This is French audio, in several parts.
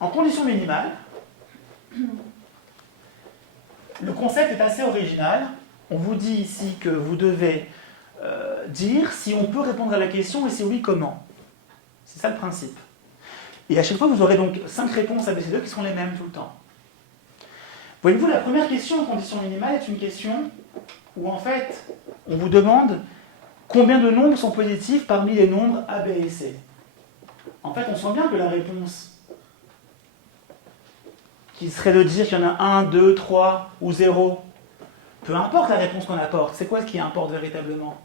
En condition minimale, le concept est assez original. On vous dit ici que vous devez dire si on peut répondre à la question et si oui, comment. C'est ça le principe. Et à chaque fois, vous aurez donc 5 réponses à BC2 qui seront les mêmes tout le temps. Voyez-vous, la première question en condition minimale est une question où en fait, on vous demande combien de nombres sont positifs parmi les nombres A, B et C. En fait, on sent bien que la réponse, qui serait de dire qu'il y en a 1, 2, 3 ou 0, peu importe la réponse qu'on apporte, c'est quoi ce qui importe véritablement?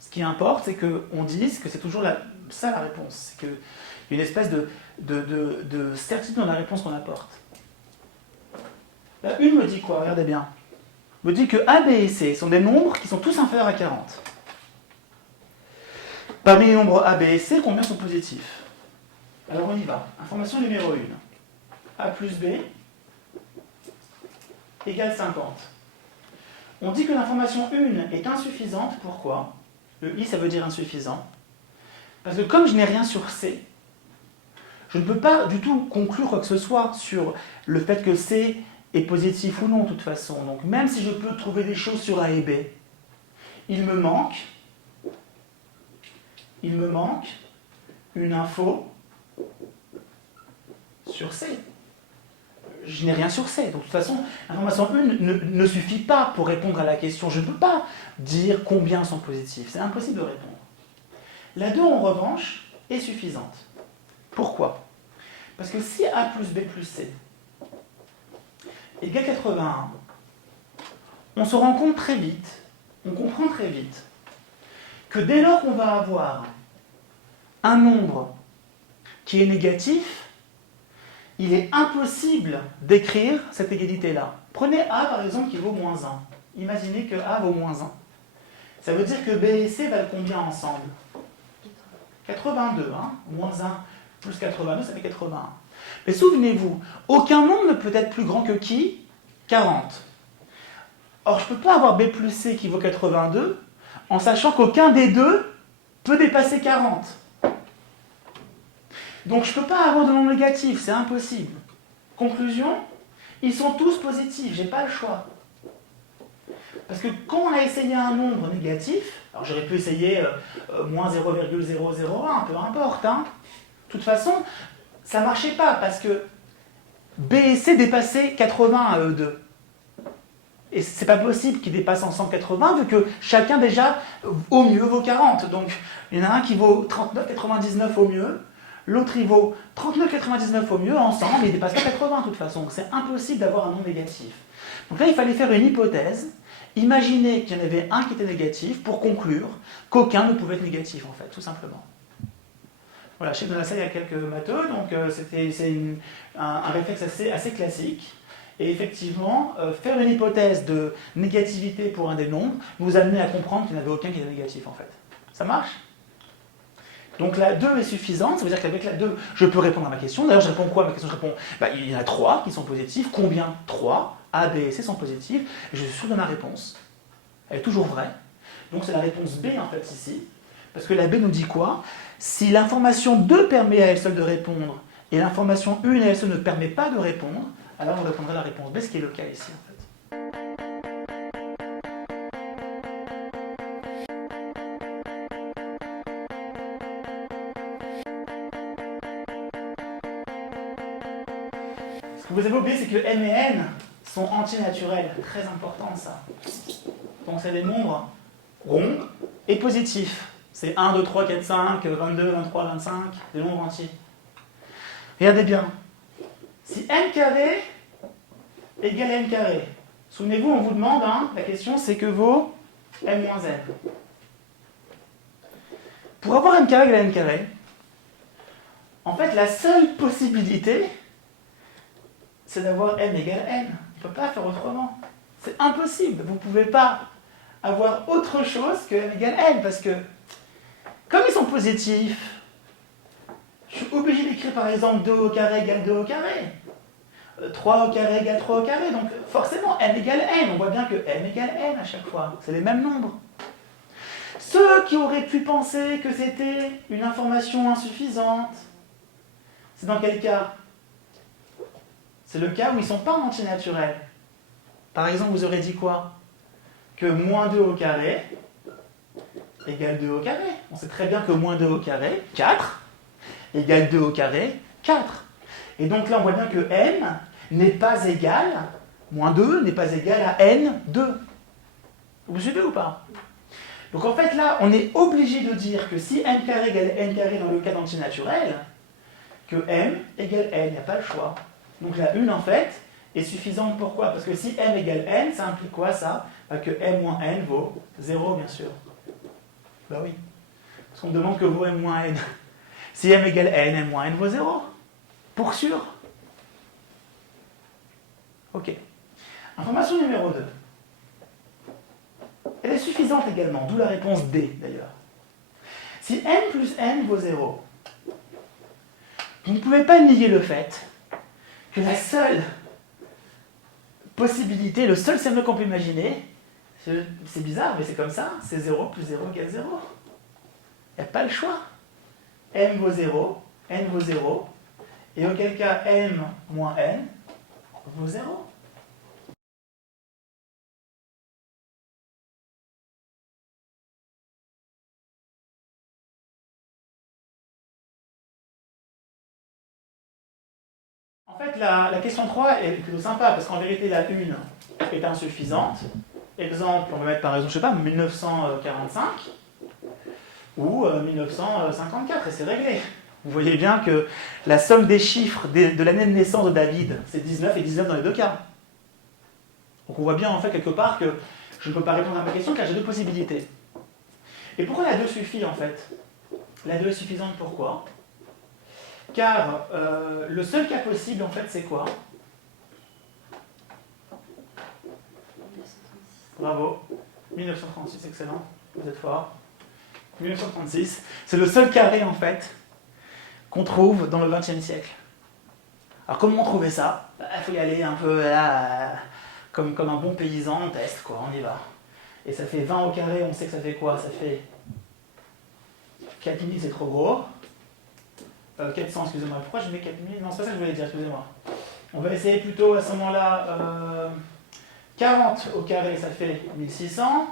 Ce qui importe, c'est qu'on dise que c'est toujours ça la réponse. C'est qu'il y a une espèce de certitude dans la réponse qu'on apporte. La une me dit quoi? Regardez bien. Me dit que A, B et C sont des nombres qui sont tous inférieurs à 40. Parmi les nombres A, B et C, combien sont positifs? Alors on y va. Information numéro 1. A plus B égale 50. On dit que l'information 1 est insuffisante. Pourquoi? Le I, ça veut dire insuffisant. Parce que comme je n'ai rien sur C, je ne peux pas du tout conclure quoi que ce soit sur le fait que C est positif ou non, de toute façon. Donc même si je peux trouver des choses sur A et B, il me manque une info sur C. Je n'ai rien sur C. Donc de toute façon, l'information 1 ne suffit pas pour répondre à la question. Je ne peux pas dire combien sont positifs. C'est impossible de répondre. La 2, en revanche, est suffisante. Pourquoi? Parce que si A plus B plus C égale 81, on se rend compte très vite, on comprend très vite, que dès lors qu'on va avoir un nombre qui est négatif, il est impossible d'écrire cette égalité-là. Prenez A par exemple qui vaut moins 1. Imaginez que A vaut moins 1. Ça veut dire que B et C valent combien ensemble? 82. Hein? Moins 1 plus 82, ça fait 81. Mais souvenez-vous, aucun nombre ne peut être plus grand que qui? 40. Or, je ne peux pas avoir B plus C qui vaut 82 en sachant qu'aucun des deux peut dépasser 40. Donc je ne peux pas avoir de nombre négatif, c'est impossible. Conclusion, ils sont tous positifs, j'ai pas le choix. Parce que quand on a essayé un nombre négatif, alors j'aurais pu essayer moins 0,001, peu importe. Hein. De toute façon, ça ne marchait pas parce que B et C dépassaient 80 à eux deux. Et c'est pas possible qu'ils dépassent ensemble 80 vu que chacun déjà au mieux vaut 40. Donc il y en a un qui vaut 39,99 au mieux, l'autre il vaut 39,99 au mieux, ensemble ils ne dépassent pas 80 de toute façon. Donc c'est impossible d'avoir un nombre négatif. Donc là il fallait faire une hypothèse, imaginer qu'il y en avait un qui était négatif pour conclure qu'aucun ne pouvait être négatif en fait, tout simplement. Voilà, je sais que dans la salle il y a quelques matheux, donc c'est un réflexe assez classique. Et effectivement, faire une hypothèse de négativité pour un des nombres vous amener à comprendre qu'il n'y en avait aucun qui était négatif en fait. Ça marche? Donc la 2 est suffisante, ça veut dire qu'avec la 2, je peux répondre à ma question. D'ailleurs, je réponds quoi à ma question? Je réponds, il y en a 3 qui sont positifs. Combien? 3. A, B et C sont positifs. Et je suis sûr de ma réponse. Elle est toujours vraie. Donc c'est la réponse B en fait ici. Parce que la B nous dit quoi? Si l'information 2 permet à elle seule de répondre et l'information 1 à elle seule ne permet pas de répondre, alors on répondrait la réponse B, ce qui est le cas ici en fait. Ce que vous avez oublié, c'est que M et N sont entiers naturels. Très important ça. Donc c'est des nombres ronds et positifs. C'est 1, 2, 3, 4, 5, 22, 23, 25, des nombres entiers. Regardez bien. Si n carré égale n carré, souvenez-vous, on vous demande, hein, la question c'est que vaut m moins n. Pour avoir n carré égale n carré, en fait la seule possibilité, c'est d'avoir m égale n. On ne peut pas faire autrement. C'est impossible. Vous ne pouvez pas avoir autre chose que m égale n, parce que comme ils sont positifs, je suis obligé d'écrire par exemple 2 au carré égale 2 au carré. 3 au carré égale 3 au carré, donc forcément m égale n, on voit bien que m égale n à chaque fois, c'est les mêmes nombres. Ceux qui auraient pu penser que c'était une information insuffisante, c'est dans quel cas? C'est le cas où ils ne sont pas entiers naturels. Par exemple, vous aurez dit quoi? Que moins 2 au carré égale 2 au carré. On sait très bien que moins 2 au carré, 4, égale 2 au carré, 4. Et donc là, on voit bien que n n'est pas égal, moins 2 n'est pas égal à n2. Vous suivez ou pas? Donc en fait, là, on est obligé de dire que si n carré égale n carré dans le cas d'entier naturel, que m égale n, il n'y a pas le choix. Donc la 1, en fait, est suffisante. Pourquoi? Parce que si m égale n, ça implique quoi, ça? Que m moins n vaut 0, bien sûr. Ben oui. Parce qu'on demande que vaut m moins n. Si m égale n, m moins n vaut 0. Pour sûr. Ok. Information numéro 2. Elle est suffisante également, d'où la réponse D, d'ailleurs. Si n plus n vaut 0, vous ne pouvez pas nier le fait que la seule possibilité, le seul scénario qu'on peut imaginer, c'est bizarre, mais c'est comme ça, c'est 0 plus 0 égale 0. Il n'y a pas le choix. M vaut 0, n vaut 0, et auquel cas m moins n vaut 0. En fait, la question 3 est plutôt sympa, parce qu'en vérité, la 1 est insuffisante. Exemple, on va mettre par exemple, je sais pas, 1945 ou 1954, et c'est réglé. Vous voyez bien que la somme des chiffres de l'année de naissance de David, c'est 19 et 19 dans les deux cas. Donc on voit bien en fait quelque part que je ne peux pas répondre à ma question car j'ai deux possibilités. Et pourquoi la 2 suffit en fait? La 2 est suffisante pourquoi? Car le seul cas possible en fait c'est quoi? Bravo. 1936, excellent. Vous êtes fort. 1936, c'est le seul carré en fait qu'on trouve dans le XXe siècle. Alors comment trouver ça? Il faut y aller un peu là, comme un bon paysan, on teste quoi, on y va. Et ça fait 20 au carré, on sait que ça fait quoi? Ça fait 4000, c'est trop gros. 400, excusez-moi. Pourquoi je mets 4000? Non, c'est pas ça que je voulais dire, excusez-moi. On va essayer plutôt à ce moment-là. 40 au carré, ça fait 1600.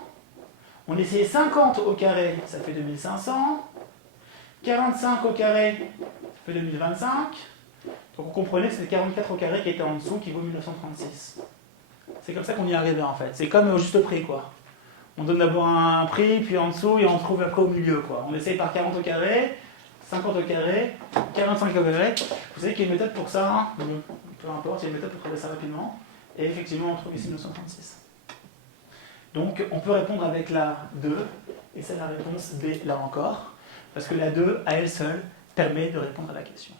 On essaye 50 au carré, ça fait 2500. 45 au carré, ça fait 2025. Donc vous comprenez que c'est 44 au carré qui était en dessous qui vaut 1936. C'est comme ça qu'on y est arrivé en fait. C'est comme au juste prix quoi. On donne d'abord un prix, puis en dessous, et on trouve après au milieu quoi. On essaye par 40 au carré, 50 au carré, 45 au carré. Vous savez qu'il y a une méthode pour ça, hein? Bon, peu importe, il y a une méthode pour trouver ça rapidement. Et effectivement, on trouve ici 1936. Donc on peut répondre avec la 2, et c'est la réponse B là encore, parce que la 2, à elle seule, permet de répondre à la question.